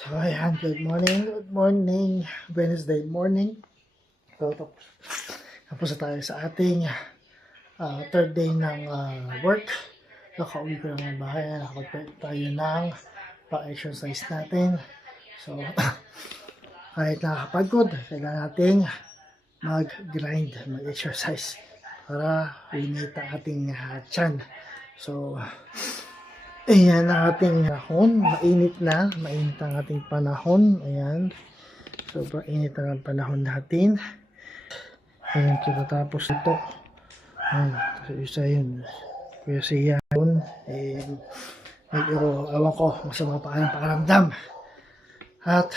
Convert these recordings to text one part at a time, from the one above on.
So, ayan, good morning, Wednesday morning. So, tapos na tayo sa ating third day ng work. Nakauwi ko lang ng bahay, nakapagpalit tayo ng pa-exercise natin. So, kahit nakakapagod, kailangan natin mag-grind, mag-exercise para limit ang ating tiyan. So, ayan ang ating panahon, mainit ang ating panahon, ayan, sobrang init ang panahon natin. Ayan, tapos ito, ayan, so isa yun, kaya siya yun, medyo, awan ko, masama pa ang pakaramdam. At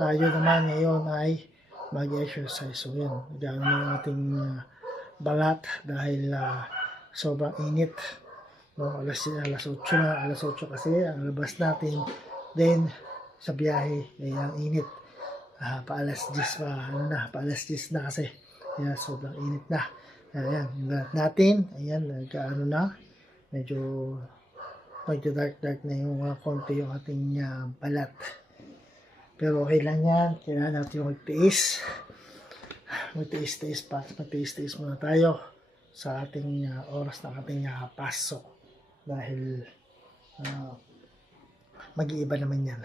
tayo naman ngayon ay mag-exercise, so yun, gano'n yung ating balat dahil sobrang init. No, alas 8 kasi ang labas natin. Then sa biyahe ay ang init. Paalas 10 paalas 10 na kasi. Kaya sobrang init na. Ayan, yung balat natin, ayan, nagkaano na. Medyo dark na yung konti yung ating balat. Pero okay lang yan. Kailangan natin yung magtiis. Magtiis muna tayo sa ating oras ng ating pasok. Dahil mag-iiba naman yan,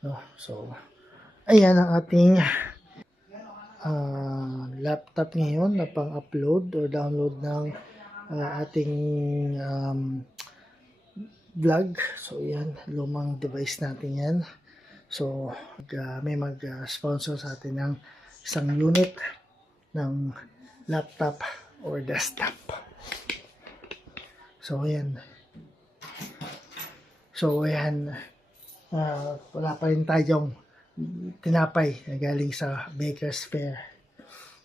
no? So ayan ang ating laptop ngayon na pang-upload or download ng ating vlog. So yan, lumang device natin yan. So may mag-sponsor sa atin ng isang unit ng laptop or desktop. So ayan, wala pa rin tayong tinapay na galing sa Baker's Fair.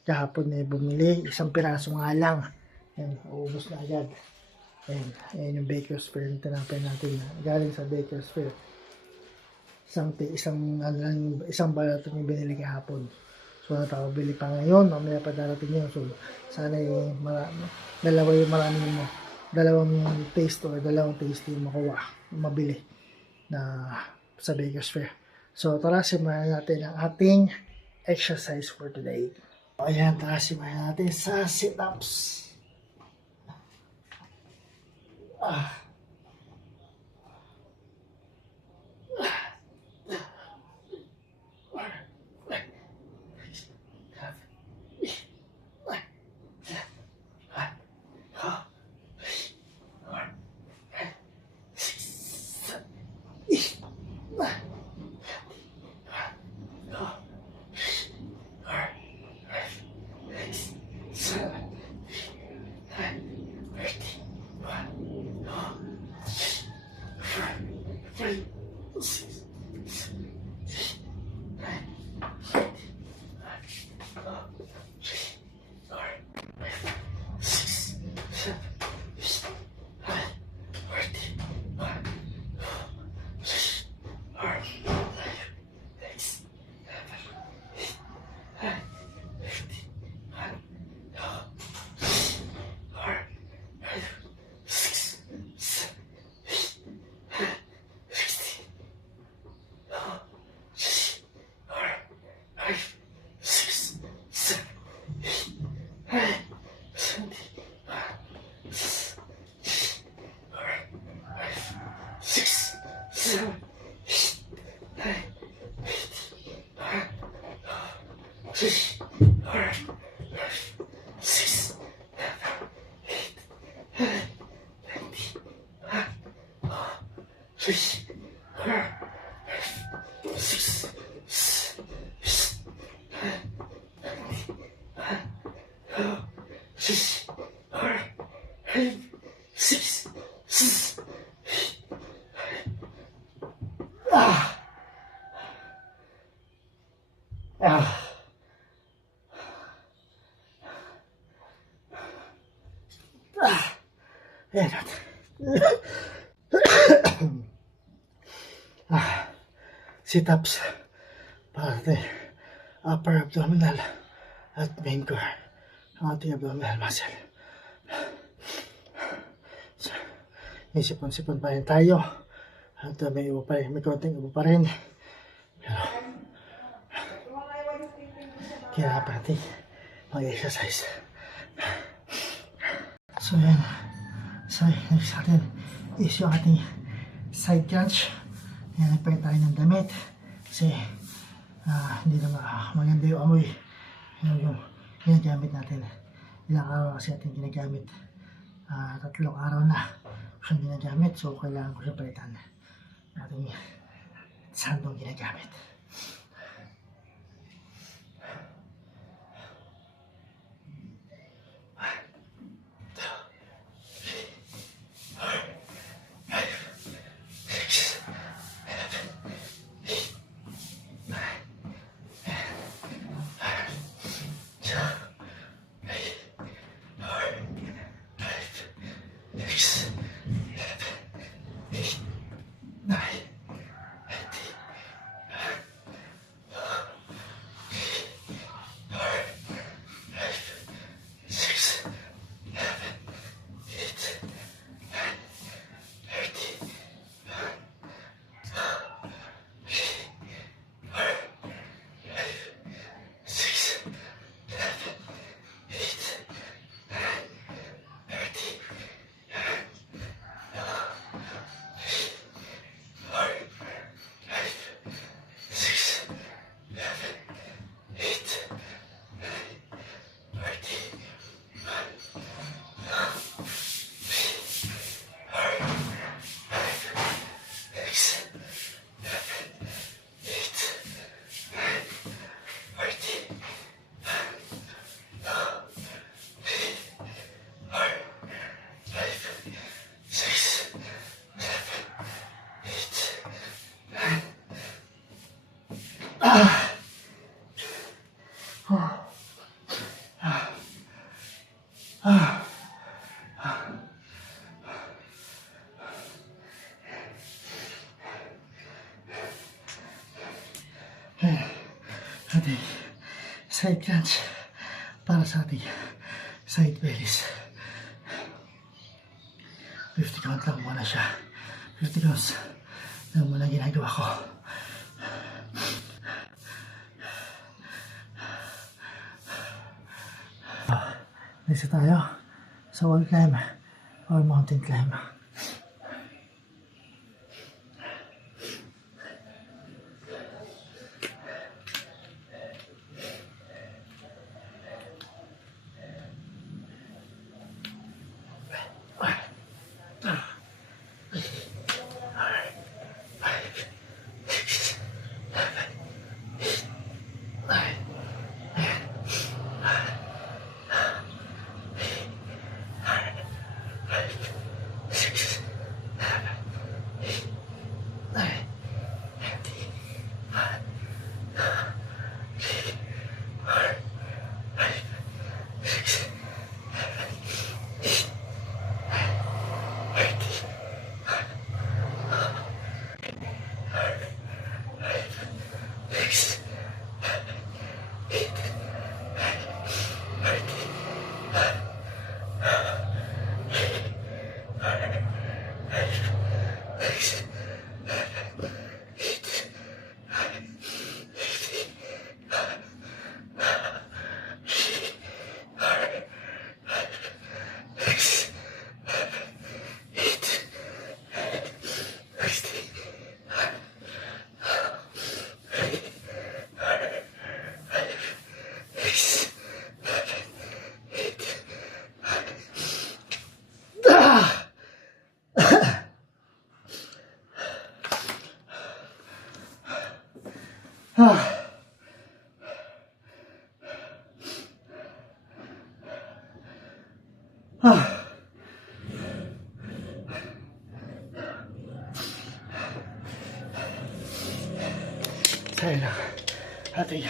Kahapon bumili, isang piraso nga lang. Ayan, uubos na agad. Ayan yung Baker's Fair na tinapay natin galing sa Baker's Fair. Isang balat yung binili kahapon. So natawabili pa ngayon, mamaya pa darating yun. So sana dalawang taste yung makuha, mabili na sa Baker's Fair. So tara, simulan natin ang ating exercise for today. Ayan, tara, simulan natin sa sit-ups. Ayan natin. Sit-ups para natin upper abdominal at main core ang ating abdominal muscle. So, may sipon-sipon pa rin tayo at may konting iba pa rin Pero, kailangan natin mag-exercise. So yan. So next natin is yung ating side crunch. Yan, nagpalit tayo ng damit. Kasi hindi na maganda yung amoy. Yung ginagamit natin. Ilang araw kasi ating ginagamit. 3 araw na siyang ginagamit. So kailangan ko siya palitan. Ating sandong ginagamit. Ating side crunch para sa ating side bellies. 50 count lang muna siya. 50 counts lang muna ginagawa ko. Next tayo sa wall climb or mountain climb. Tayo lang ating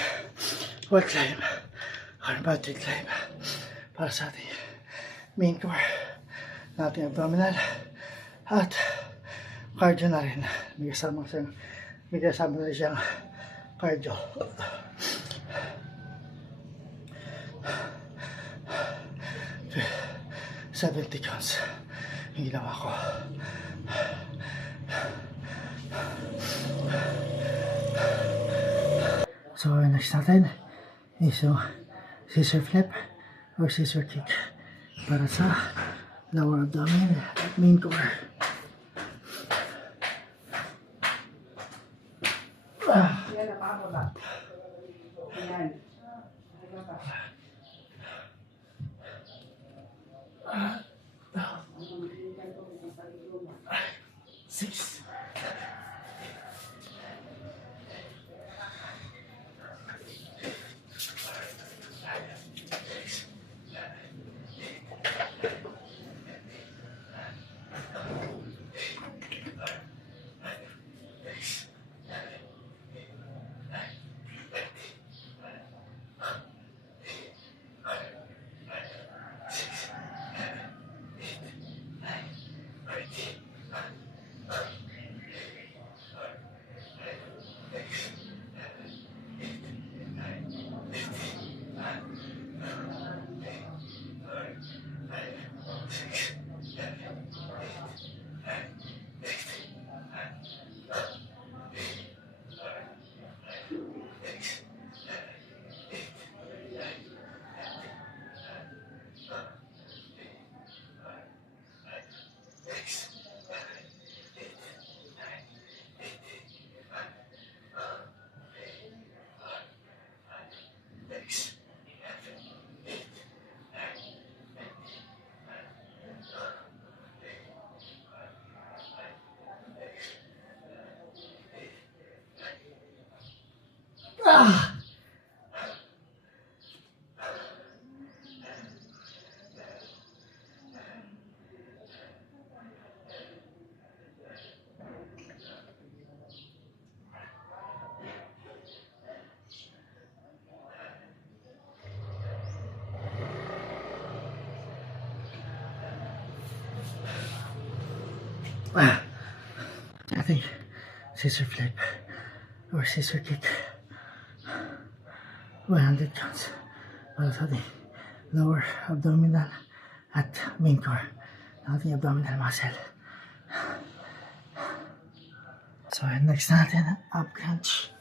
wall climb or mountain climb para sa ating main core na ating abdominal at cardio na rin. May kasama na siyang cardio. 70 counts yung ginawa ko. So, next natin is yung scissor flip or scissor kick para sa lower abdomen at main core. Yan, napakababa. Yan. 6. I think scissor flip or scissor kick 100 counts para sa ating lower abdominal at main core ng ating abdominal muscle. So next natin ab crunch.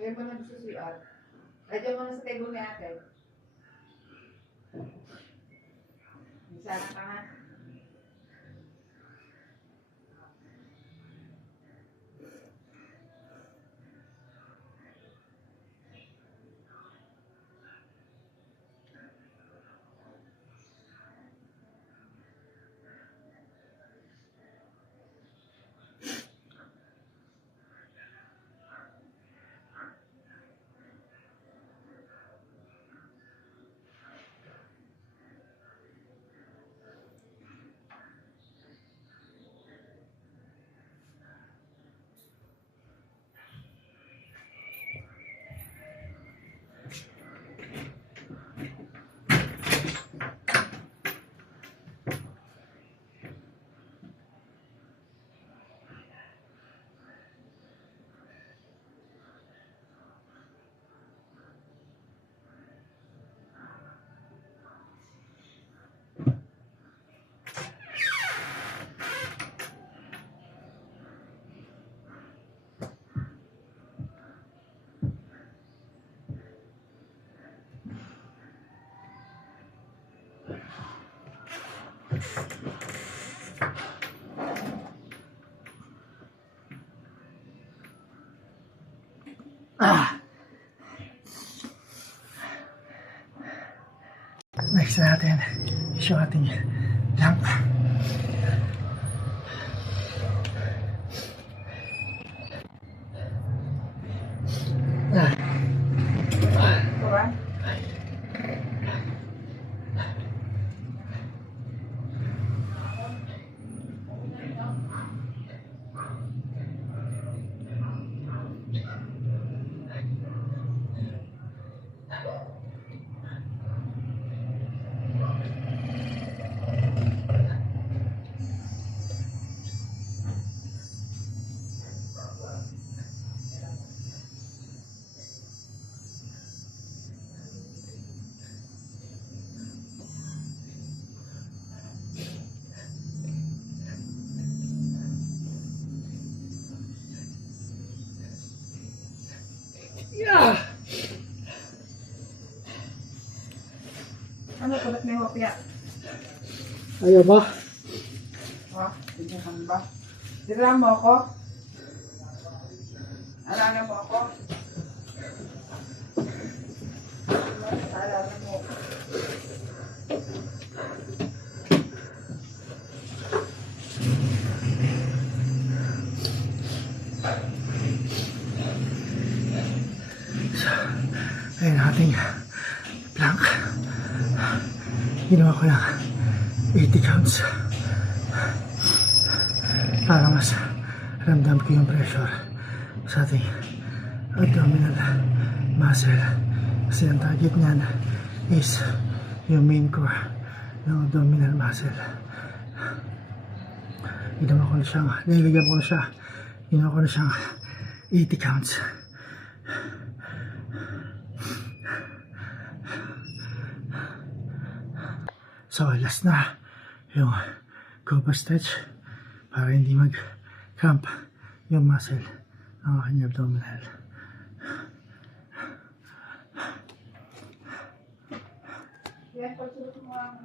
Ngayon mo lang susuot. Lagyan mo na sa table ni ate. Sana ka nga. Next natin is yung ating lamp. Ito ba? mo, kulat may hopya. Ayaw ba? Ha? Tignan ka ba? Tira mo ako? Alala mo ako? Alala mo. Ayun ang ating plank. Ginawa ko lang 80 counts para mas ramdam ko yung pressure sa ating abdominal muscle kasi ang target niyan is yung main core ng abdominal muscle. Ginawa ko na siyang, nilagyan ko na siya, ginawa ko na siyang 80 counts. So, last na yung Cobra stretch para hindi mag-cramp yung muscle ng aking abdominal. Yan, pagsulot mo ang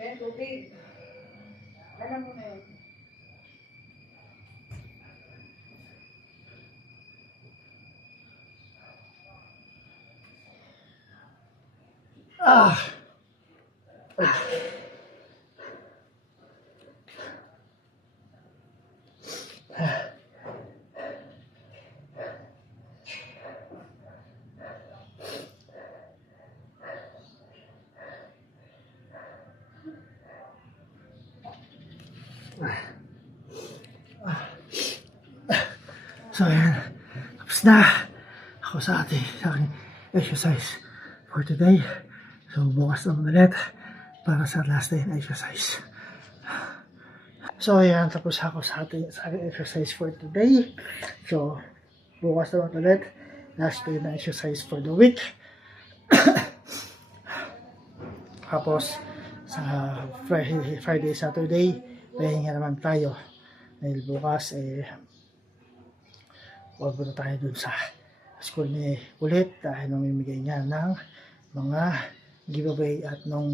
yan, tubig. Alam mo na yun. Ah! So ayan, tapos na ako sa aking exercise for today. So bukas naman ulit para sa last day na exercise. So ayan, tapos ako sa aking exercise for today. So bukas naman ulit, last day na exercise for the week. Tapos sa Friday, Saturday, pahinga naman tayo. Dahil bukas pupunta tayo dun sa school ni Ulit dahil mamimigay niya ng mga giveaway at nung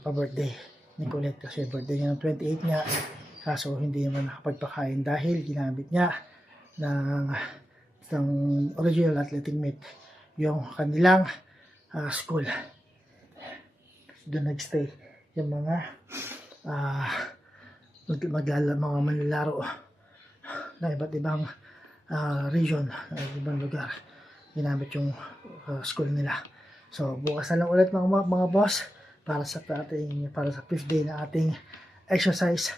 pa-birthday ni Ulit kasi birthday niya ng 28 niya, kaso hindi naman nakapagpakain dahil ginamit niya ng original athletic meat yung kanilang school. Doon nagstay yung mga mga manlalaro na iba't ibang region, ibang lugar, ginamit yung school nila. So bukas na lang ulit mga boss para sa 5th day na ating exercise